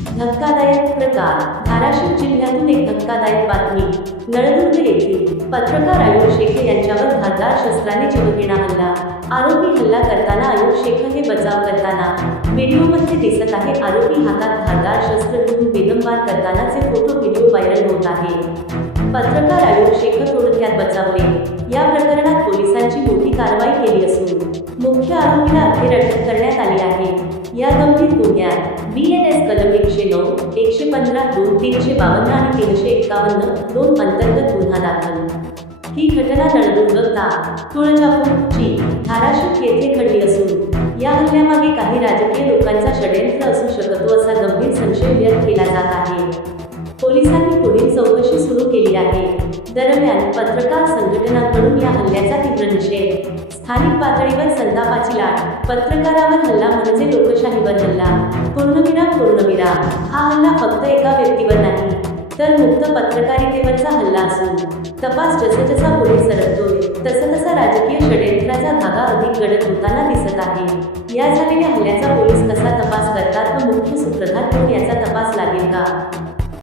धक्कादायक प्रकार. धाराशिव जिल्ह्यातून एक धक्कादायक बातमी. नळदुर्ग येथील पत्रकार आयुब शेख यांच्यावर धारदार शस्त्राने जीवघेणा हल्ला. आरोपी हल्ला करताना आयुब शेख हे बचाव करताना व्हिडिओमध्ये दिसत आहे. आरोपी हातात धारदार शस्त्र घेऊन बेदम वार करतानाचे फोटो व्हिडिओ व्हायरल होत आहे. पत्रकार आयुब शेख थोडक्यात बचावले. या प्रकरणात पोलिसांची मोठी कारवाई केली असून मुख्य आरोपीला अखेर अटक करण्यात आली आहे. या गंभीर गुन्ह्यात BNS कलम 109, 115, 2, 352 आणि 351, 2 अंतर्गत गुन्हा दाखल. ही घटना नळदुर्ग ता. तुळजापूर ची. धाराशिव येथे घडली असून या हल्ल्यामागे काही राजकीय लोकांचा षड्यंत्र असू शकतो असा गंभीर संशय व्यक्त केला जात आहे. पोलिसांनी पुढील चौकशी सुरू केली आहे. दरम्यान पत्रकार संघटनांकडून या हल्ल्याचा तीव्र निषेध. स्थानिक पातळीवर संतापाची लाट. पत्रकारावर हल्ला म्हणजे लोकशाहीवर हल्ला. पूर्णविराम. हा हल्ला फक्त एका व्यक्तीवर नाही, तर मुक्त पत्रकारितेवरचा हल्ला असून तपास जसजसा पुढे सरकतोय तसतसा राजकीय षड्यंत्राचा धागा अधिक गडद होताना दिसत आहे. या झालेल्या हल्ल्याचा पोलीस कसा तपास करतात व मुख्य सूत्रधार कोण याचा तपास लागेल का?